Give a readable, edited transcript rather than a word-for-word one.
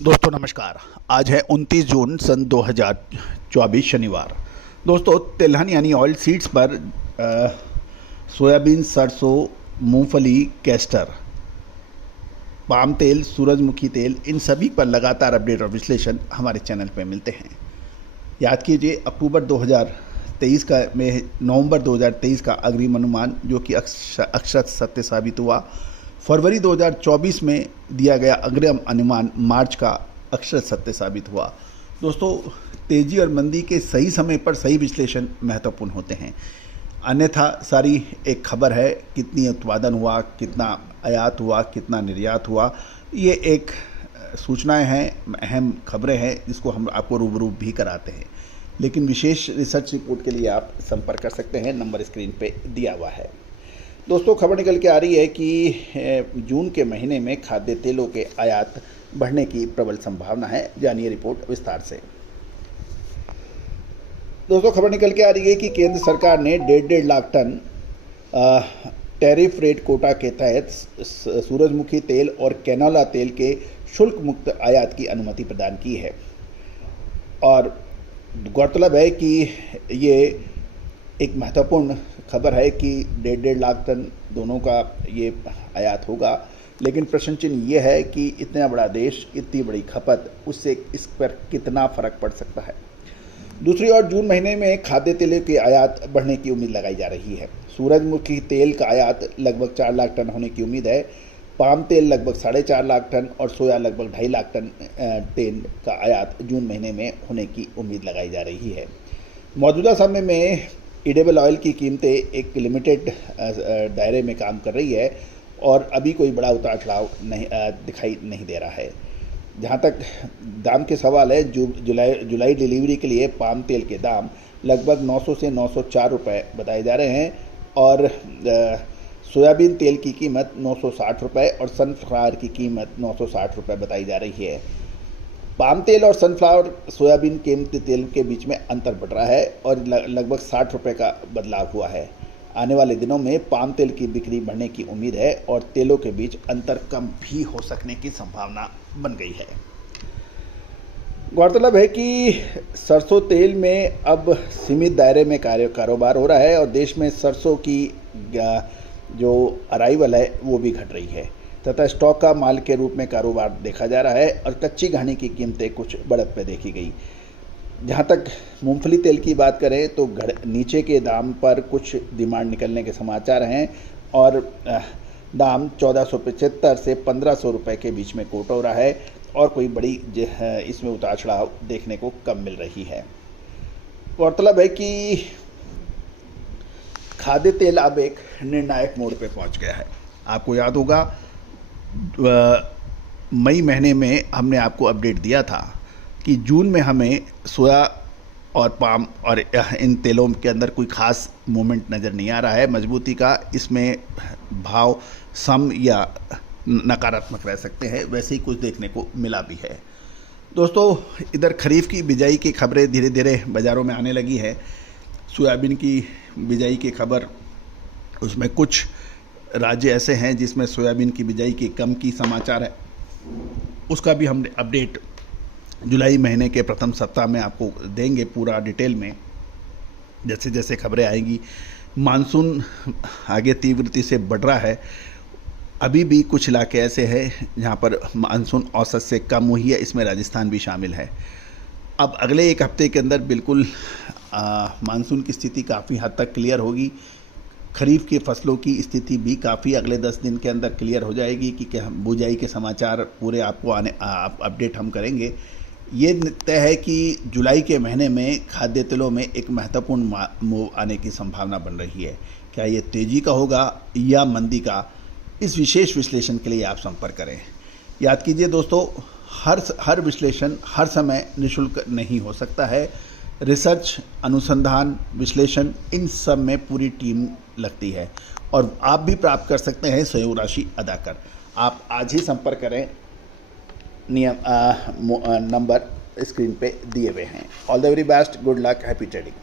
दोस्तों नमस्कार। आज है 29 जून सन 2024 शनिवार। दोस्तों तिलहन यानी ऑयल सीड्स पर सोयाबीन, सरसों, मूंगफली, कैस्टर, पाम तेल, सूरजमुखी तेल, इन सभी पर लगातार अपडेट और विश्लेषण हमारे चैनल पर मिलते हैं। याद कीजिए अक्टूबर 2023 का में नवंबर 2023 का अग्रिम अनुमान जो कि अक्षर सत्य साबित हुआ। फरवरी 2024 में दिया गया अग्रिम अनुमान मार्च का अक्षर सत्य साबित हुआ। दोस्तों तेजी और मंदी के सही समय पर सही विश्लेषण महत्वपूर्ण होते हैं, अन्यथा सारी एक खबर है कितनी उत्पादन हुआ, कितना आयात हुआ, कितना निर्यात हुआ, ये एक सूचनाएं हैं, अहम खबरें हैं जिसको हम आपको रूबरू भी कराते हैं। लेकिन विशेष रिसर्च रिपोर्ट के लिए आप संपर्क कर सकते हैं, नंबर स्क्रीन पे दिया हुआ है। दोस्तों खबर निकल के आ रही है कि जून के महीने में खाद्य तेलों के आयात बढ़ने की प्रबल संभावना है। जानिए रिपोर्ट विस्तार से। दोस्तों खबर निकल के आ रही है कि केंद्र सरकार ने 1.5 lakh ton tariff rate quota के तहत सूरजमुखी तेल और कैनोला तेल के शुल्क मुक्त आयात की अनुमति प्रदान की है। और गौरतलब है कि ये एक महत्वपूर्ण खबर है कि 1.5 लाख टन दोनों का ये आयात होगा। लेकिन प्रश्न चिन्ह ये है कि इतना बड़ा देश, इतनी बड़ी खपत, उससे इस पर कितना फ़र्क पड़ सकता है। दूसरी ओर जून महीने में खाद्य तेल के आयात बढ़ने की उम्मीद लगाई जा रही है। सूरजमुखी तेल का आयात लगभग 4 लाख टन होने की उम्मीद है। पाम तेल लगभग 4.5 लाख टन और सोया लगभग 2.5 लाख टन तेल का आयात जून महीने में होने की उम्मीद लगाई जा रही है। मौजूदा समय में ईडेबल ऑयल की कीमतें एक लिमिटेड दायरे में काम कर रही है और अभी कोई बड़ा उतार चढ़ाव नहीं दिखाई नहीं दे रहा है। जहाँ तक दाम के सवाल है, जुलाई डिलीवरी के लिए पाम तेल के दाम लगभग 900 से 904 रुपये बताए जा रहे हैं और सोयाबीन तेल की कीमत 960 रुपये और सनफ्लावर की कीमत 960 रुपये बताई जा रही है। पाम तेल और सनफ्लावर सोयाबीन कीमती तेल के बीच में अंतर बढ़ रहा है और लगभग 60 रुपये का बदलाव हुआ है। आने वाले दिनों में पाम तेल की बिक्री बढ़ने की उम्मीद है और तेलों के बीच अंतर कम भी हो सकने की संभावना बन गई है। गौरतलब है कि सरसों तेल में अब सीमित दायरे में कारोबार हो रहा है और देश में सरसों की जो अराइवल है वो भी घट रही है तथा स्टॉक का माल के रूप में कारोबार देखा जा रहा है और कच्ची घानी की कीमतें कुछ बढ़त पे देखी गई। जहाँ तक मूंगफली तेल की बात करें तो नीचे के दाम पर कुछ डिमांड निकलने के समाचार हैं और दाम 1475 से 1500 रुपये के बीच में कोट हो रहा है और कोई बड़ी इसमें उतार चढ़ाव देखने को कम मिल रही है। गौरतलब है कि खाद्य तेल अब एक निर्णायक मोड़ पे पहुंच गया है। आपको याद होगा मई महीने में हमने आपको अपडेट दिया था कि जून में हमें सोया और पाम और इन तेलों के अंदर कोई खास मूवमेंट नज़र नहीं आ रहा है मजबूती का। इसमें भाव सम या नकारात्मक रह सकते हैं, वैसे ही कुछ देखने को मिला भी है। दोस्तों इधर खरीफ की बिजाई की खबरें धीरे धीरे बाज़ारों में आने लगी है। सोयाबीन की बिजाई की खबर, उसमें कुछ राज्य ऐसे हैं जिसमें सोयाबीन की बिजाई के कम की समाचार है, उसका भी हम अपडेट जुलाई महीने के प्रथम सप्ताह में आपको देंगे पूरा डिटेल में। जैसे जैसे खबरें आएंगी, मानसून आगे तीव्रता से बढ़ रहा है। अभी भी कुछ इलाके ऐसे हैं जहाँ पर मानसून औसत से कम हुई है, इसमें राजस्थान भी शामिल है। अब अगले एक हफ्ते के अंदर बिल्कुल मानसून की स्थिति काफ़ी हद तक क्लियर होगी। खरीफ की फसलों की स्थिति भी काफ़ी अगले 10 दिन के अंदर क्लियर हो जाएगी कि क्या बुझाई के समाचार पूरे आपको अपडेट हम करेंगे। ये तय है कि जुलाई के महीने में खाद्य तेलों में एक महत्वपूर्ण मूव आने की संभावना बन रही है। क्या ये तेज़ी का होगा या मंदी का, इस विशेष विश्लेषण के लिए आप संपर्क करें। याद कीजिए दोस्तों, हर विश्लेषण हर समय निःशुल्क नहीं हो सकता है। रिसर्च, अनुसंधान, विश्लेषण, इन सब में पूरी टीम लगती है और आप भी प्राप्त कर सकते हैं सहयोग राशि अदा कर। आप आज ही संपर्क करें, नंबर स्क्रीन पे दिए हुए हैं। All the very best, good luck, happy trading.